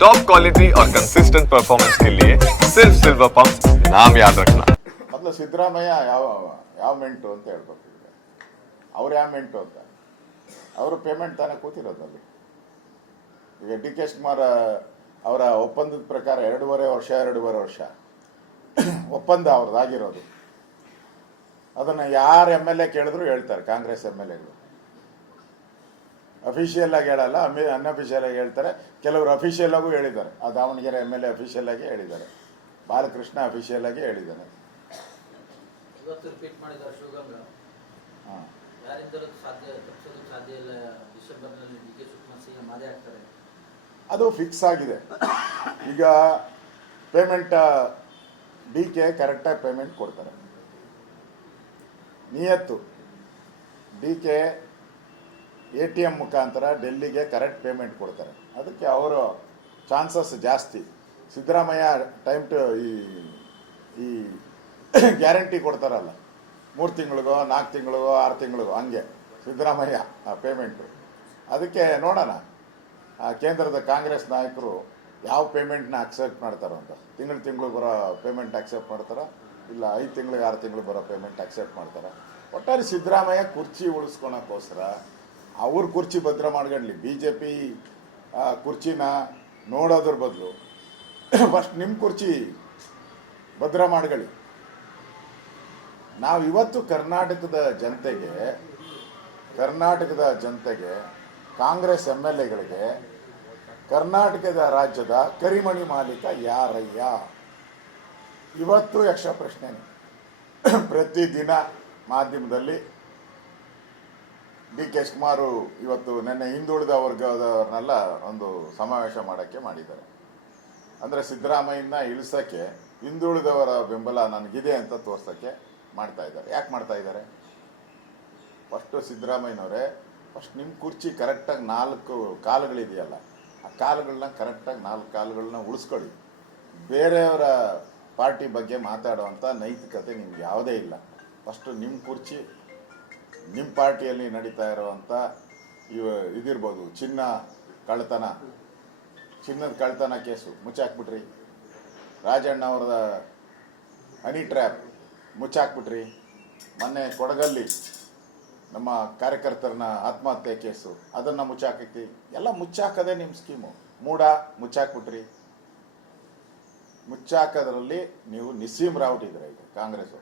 Top quality और consistent performance के लिए सिर्फ सिल्वर पंप नाम याद रखना। ಮೊದಲು ಸಿದ್ದರಾಮಯ್ಯ ಯಾವ ಮೆಂಟು ಅಂತ ಹೇಳ್ಕೊತಿದ್ರು. ಅವ್ರು ಯಾವ ಮೆಂಟು ಅಂತ ಅವರು ಪೇಮೆಂಟ್ ತಾನೇ ಕೂತಿರೋದಲ್ಲಿ. ಈಗ ಡಿ ಕೆ ಶಿವಕುಮಾರ್ ಅವರ ಒಪ್ಪಂದದ ಪ್ರಕಾರ 2.5 ವರ್ಷ ಒಪ್ಪಂದ ಅವ್ರದ್ದಾಗಿರೋದು. ಅದನ್ನು ಯಾರು MLA ಕೇಳಿದ್ರು ಹೇಳ್ತಾರೆ, ಕಾಂಗ್ರೆಸ್ MLAಗಳು ಅಫಿಷಿಯಲ್ ಆಗಿ ಹೇಳಲ್ಲ, ಅನ್ಅಫಿಷಿಯಲ್ ಆಗಿ ಹೇಳ್ತಾರೆ. ಕೆಲವರು ಅಫಿಷಿಯಲ್ ಆಗೂ ಹೇಳಿದ್ದಾರೆ. ಆ ದಾವಣಗೆರೆ MLA ಅಫಿಷಿಯಲ್ ಆಗಿ ಹೇಳಿದ್ದಾರೆ, ಬಾಲಕೃಷ್ಣ ಅಫಿಷಿಯಲ್ ಆಗಿ ಹೇಳಿದ್ದಾರೆ. ಅದು ಫಿಕ್ಸ್ ಆಗಿದೆ. ಈಗ ಪೇಮೆಂಟ್ DK ಕರೆಕ್ಟಾಗಿ ಪೇಮೆಂಟ್ ಕೊಡ್ತಾರೆ. ನಿಯತ್ತು DK ATM ಮುಖಾಂತರ ಡೆಲ್ಲಿಗೆ ಕರೆಕ್ಟ್ ಪೇಮೆಂಟ್ ಕೊಡ್ತಾರೆ. ಅದಕ್ಕೆ ಅವರು ಚಾನ್ಸಸ್ ಜಾಸ್ತಿ. ಸಿದ್ದರಾಮಯ್ಯ ಟೈಮ್ ಟು ಈ ಗ್ಯಾರಂಟಿ ಕೊಡ್ತಾರಲ್ಲ, 3 ತಿಂಗಳಿಗೋ 4 ತಿಂಗಳಿಗೋ 6 ತಿಂಗಳಿಗೋ, ಹಂಗೆ ಸಿದ್ದರಾಮಯ್ಯ ಪೇಮೆಂಟು. ಅದಕ್ಕೆ ನೋಡೋಣ ಕೇಂದ್ರದ ಕಾಂಗ್ರೆಸ್ ನಾಯಕರು ಯಾವ ಪೇಮೆಂಟ್ನ ಅಕ್ಸೆಪ್ಟ್ ಮಾಡ್ತಾರೋ ಅಂತ. ತಿಂಗಳು ಬರೋ ಪೇಮೆಂಟ್ ಅಕ್ಸೆಪ್ಟ್ ಮಾಡ್ತಾರೋ, ಇಲ್ಲ 5 ತಿಂಗಳಿಗೆ 6 ತಿಂಗಳು ಬರೋ ಪೇಮೆಂಟ್ ಅಕ್ಸೆಪ್ಟ್ ಮಾಡ್ತಾರೆ. ಒಟ್ಟಾರೆ ಸಿದ್ದರಾಮಯ್ಯ ಕುರ್ಚಿ ಉಳಿಸ್ಕೊಳಕ್ಕೋಸ್ಕರ ಅವ್ರ ಕುರ್ಚಿ ಭದ್ರ ಮಾಡ್ಕೊಳ್ಳಿ. BJP ಕುರ್ಚಿನ ನೋಡೋದ್ರ ಬದಲು ಫಸ್ಟ್ ನಿಮ್ಮ ಕುರ್ಚಿ ಭದ್ರ ಮಾಡ್ಕೊಳ್ಳಿ. ನಾವು ಇವತ್ತು ಕರ್ನಾಟಕದ ಜನತೆಗೆ ಕಾಂಗ್ರೆಸ್ MLAಗಳಿಗೆ ಕರ್ನಾಟಕದ ರಾಜ್ಯದ ಕರಿಮಣಿ ಮಾಲೀಕ ಯಾರಯ್ಯ ಇವತ್ತು ಯಕ್ಷ ಪ್ರಶ್ನೆ. ಪ್ರತಿದಿನ ಮಾಧ್ಯಮದಲ್ಲಿ DK ಶಿವಕುಮಾರ್ ಇವತ್ತು ನೆನ್ನೆ ಹಿಂದುಳಿದ ವರ್ಗದವ್ರನ್ನೆಲ್ಲ ಒಂದು ಸಮಾವೇಶ ಮಾಡೋಕ್ಕೆ ಮಾಡಿದ್ದಾರೆ. ಅಂದರೆ ಸಿದ್ದರಾಮಯ್ಯನ ಇಳಿಸೋಕ್ಕೆ ಹಿಂದುಳಿದವರ ಬೆಂಬಲ ನನಗಿದೆ ಅಂತ ತೋರ್ಸೋಕ್ಕೆ ಮಾಡ್ತಾ ಇದ್ದಾರೆ. ಯಾಕೆ ಮಾಡ್ತಾ ಇದ್ದಾರೆ? ಫಸ್ಟು ಸಿದ್ದರಾಮಯ್ಯನವರೇ, ಫಸ್ಟ್ ನಿಮ್ಮ ಕುರ್ಚಿ ಕರೆಕ್ಟಾಗಿ 4 ಕಾಲುಗಳಿದೆಯಲ್ಲ, ಆ ಕಾಲುಗಳನ್ನ ಕರೆಕ್ಟಾಗಿ 4 ಕಾಲುಗಳನ್ನ ಉಳಿಸ್ಕೊಳ್ಳಿ. ಬೇರೆಯವರ ಪಾರ್ಟಿ ಬಗ್ಗೆ ಮಾತಾಡುವಂಥ ನೈತಿಕತೆ ನಿಮ್ಗೆ ಯಾವುದೇ ಇಲ್ಲ. ಫಸ್ಟು ನಿಮ್ಮ ಕುರ್ಚಿ, ನಿಮ್ಮ ಪಾರ್ಟಿಯಲ್ಲಿ ನಡೀತಾ ಇರೋವಂಥ ಇದಿರ್ಬೋದು, ಚಿನ್ನದ ಕಳ್ತನ ಕೇಸು ಮುಚ್ಚಾಕ್ಬಿಟ್ರಿ. ರಾಜಣ್ಣ ಅವರದ ಹನಿ ಟ್ರ್ಯಾಪ್ ಮುಚ್ಚಾಕ್ಬಿಟ್ರಿ. ಮೊನ್ನೆ ಕೊಡಗಲ್ಲಿ ನಮ್ಮ ಕಾರ್ಯಕರ್ತರನ್ನ ಆತ್ಮಹತ್ಯೆ ಕೇಸು, ಅದನ್ನು ಮುಚ್ಚಾಕೈತಿ. ಎಲ್ಲ ಮುಚ್ಚಾಕದೆ ನಿಮ್ಮ ಸ್ಕೀಮು. ಮೂಡ ಮುಚ್ಚಾಕ್ಬಿಟ್ರಿ. ಮುಚ್ಚಾಕೋದ್ರಲ್ಲಿ ನೀವು ನಿಸ್ಸೀಮ್ ರಾವುಟ್ ಇದ್ರೆ ಈಗ ಕಾಂಗ್ರೆಸ್ಸು.